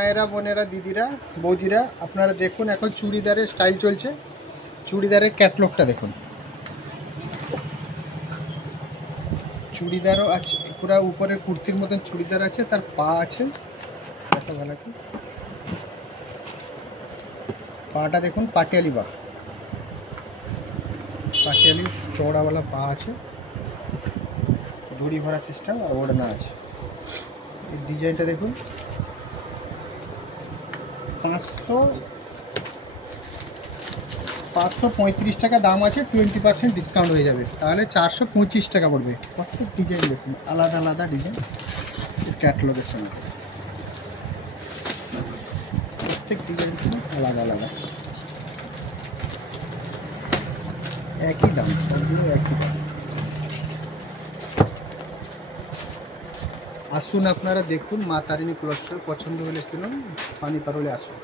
মায়েরা, বোনেরা, দিদিরা, বৌদিরা, আপনারা দেখুন এখন চুড়িদারের স্টাইল চলছে। চুড়িদারের ক্যাটলগটা দেখুন। চুড়িদারও আছে, পুরো উপরের কুর্তির মতন চুড়িদার আছে, তার পা আছে। এত ভালো কি পাটা দেখুন, পাটিয়ালি পা, পাটিয়ালি চওড়াওয়ালা পা আছে, দড়ি ভরা সিস্টেম আর ওড়না আছে। এই ডিজাইনটা দেখুন, 535 টাকা দাম আছে, 20% ডিসকাউন্ট হয়ে যাবে, তাহলে 425 টাকা পড়বে। প্রত্যেক ডিজাইন দেখুন, আলাদা আলাদা ডিজাইন ক্যাটলগের সঙ্গে, প্রত্যেক ডিজাইন আলাদা আলাদা, একই দাম, সবগুলো একই দাম। আসুন আপনারা দেখুন, মা তারিণী ক্লথ স্টোর, পছন্দ হলে কিনুন, পানি পারলে আসুন।